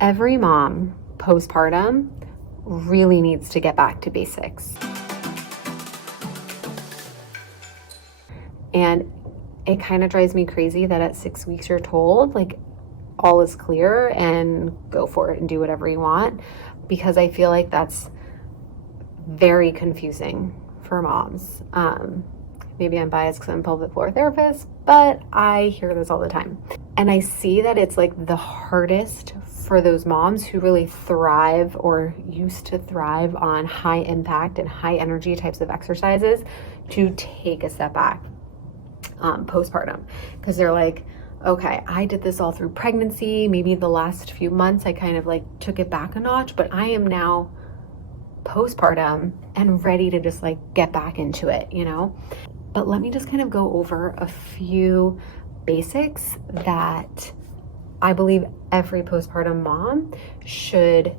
Every mom postpartum really needs to get back to basics. And it kind of drives me crazy that at 6 weeks you're told, like, all is clear and go for it and do whatever you want, because I feel like that's very confusing for moms. Maybe I'm biased because I'm a pelvic floor therapist, but I hear this all the time. And I see that it's like the hardest for those moms who really thrive or used to thrive on high impact and high energy types of exercises to take a step back postpartum, because they're like, okay, I did this all through pregnancy. Maybe the last few months I kind of like took it back a notch, but I am now postpartum and ready to just like get back into it, you know? But let me just kind of go over a few basics that I believe every postpartum mom should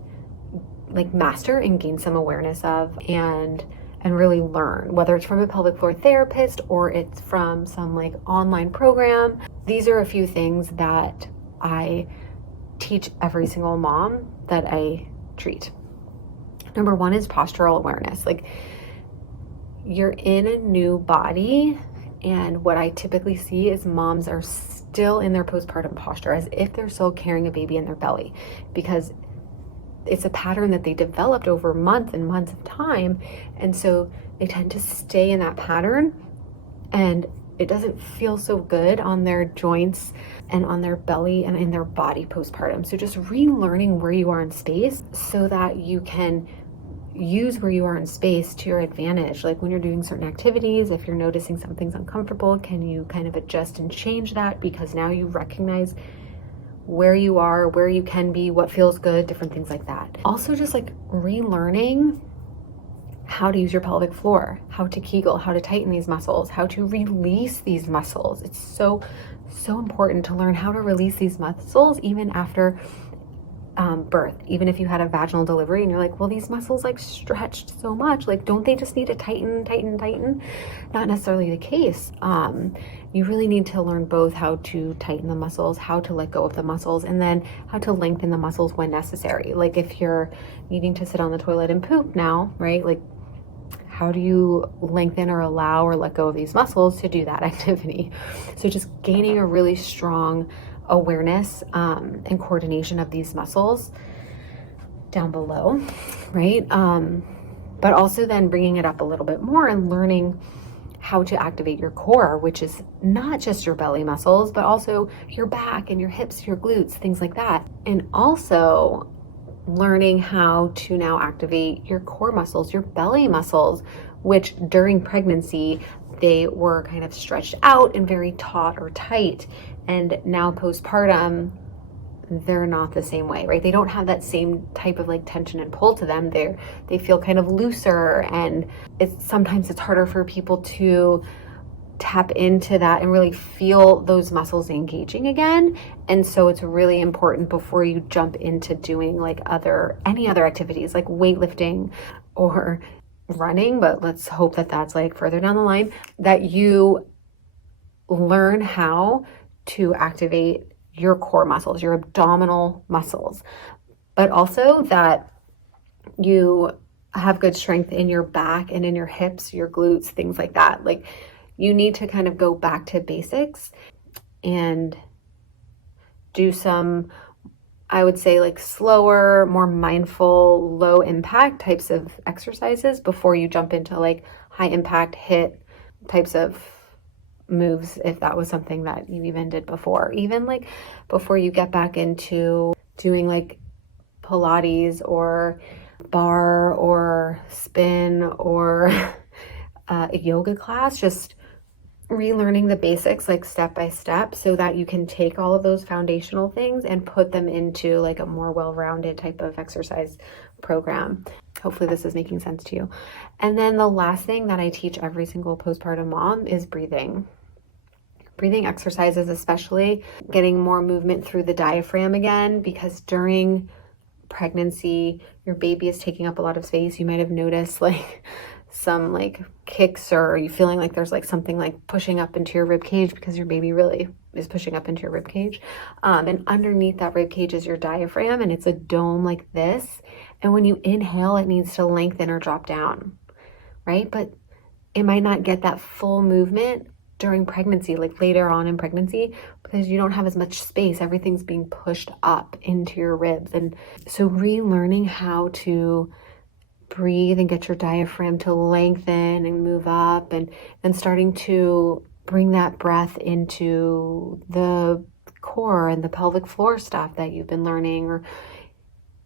like master and gain some awareness of and really learn, whether it's from a pelvic floor therapist or it's from some like online program. These are a few things that I teach every single mom that I treat. Number one is postural awareness. Like, you're in a new body, and what I typically see is moms are still in their postpartum posture as if they're still carrying a baby in their belly, because it's a pattern that they developed over months and months of time. And so they tend to stay in that pattern, and it doesn't feel so good on their joints and on their belly and in their body postpartum. So just relearning where you are in space so that you can use where you are in space to your advantage. Like when you're doing certain activities, if you're noticing something's uncomfortable, can you kind of adjust and change that, because now you recognize where you are, where you can be, what feels good, different things like that. Also just like relearning how to use your pelvic floor, how to kegel, how to tighten these muscles, how to release these muscles. It's so important to learn how to release these muscles even after birth. Even if you had a vaginal delivery and you're like, well, these muscles like stretched so much, like, don't they just need to tighten? Not necessarily the case. You really need to learn both how to tighten the muscles, how to let go of the muscles, and then how to lengthen the muscles when necessary. Like if you're needing to sit on the toilet and poop now, right? Like, how do you lengthen or allow or let go of these muscles to do that activity? So just gaining a really strong awareness and coordination of these muscles down below, right? But also then bringing it up a little bit more and learning how to activate your core, which is not just your belly muscles, but also your back and your hips, your glutes, things like that. And also learning how to now activate your core muscles, your belly muscles, which during pregnancy, they were kind of stretched out and very taut or tight. And now postpartum, they're not the same way, right? They don't have that same type of like tension and pull to them. They feel kind of looser, and sometimes it's harder for people to tap into that and really feel those muscles engaging again. And so it's really important before you jump into doing like any other activities like weightlifting or running, but let's hope that that's like further down the line, that you learn how to activate your core muscles, your abdominal muscles, but also that you have good strength in your back and in your hips, your glutes, things like that. Like, you need to kind of go back to basics and do some, I would say, like slower, more mindful, low impact types of exercises before you jump into like high impact HIIT types of moves, if that was something that you even did before. Even like before you get back into doing like Pilates or bar or spin or a yoga class, just relearning the basics like step by step so that you can take all of those foundational things and put them into like a more well-rounded type of exercise program. Hopefully this is making sense to you. And then the last thing that I teach every single postpartum mom is breathing. Breathing exercises, especially getting more movement through the diaphragm again, because during pregnancy, your baby is taking up a lot of space. You might have noticed like some like kicks, or are you feeling like there's like something like pushing up into your rib cage because your baby really is pushing up into your rib cage. And underneath that rib cage is your diaphragm, and it's a dome like this. And when you inhale, it needs to lengthen or drop down, right? But it might not get that full movement during pregnancy, like later on in pregnancy, because you don't have as much space. Everything's being pushed up into your ribs. And so relearning how to breathe and get your diaphragm to lengthen and move up, and then starting to bring that breath into the core and the pelvic floor stuff that you've been learning, or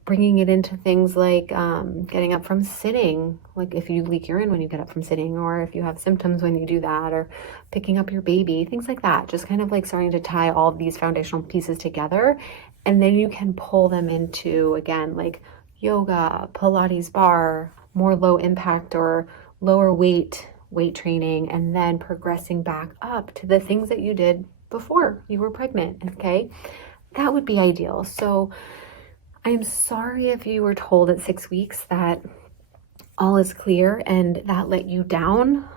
bringing it into things like getting up from sitting, like if you leak urine when you get up from sitting, or if you have symptoms when you do that, or picking up your baby, things like that. Just kind of like starting to tie all of these foundational pieces together. And then you can pull them into, again, like yoga, Pilates bar, more low impact or lower weight training, and then progressing back up to the things that you did before you were pregnant. Okay, that would be ideal. So I'm sorry if you were told at 6 weeks that all is clear and that let you down,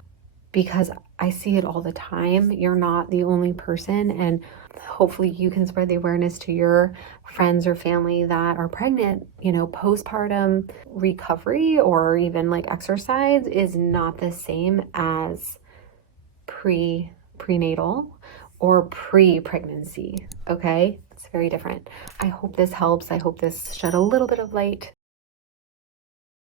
because I see it all the time. You're not the only person, and hopefully you can spread the awareness to your friends or family that are pregnant. You know, postpartum recovery or even like exercise is not the same as prenatal or pre-pregnancy, okay? It's very different. I hope this helps. I hope this shed a little bit of light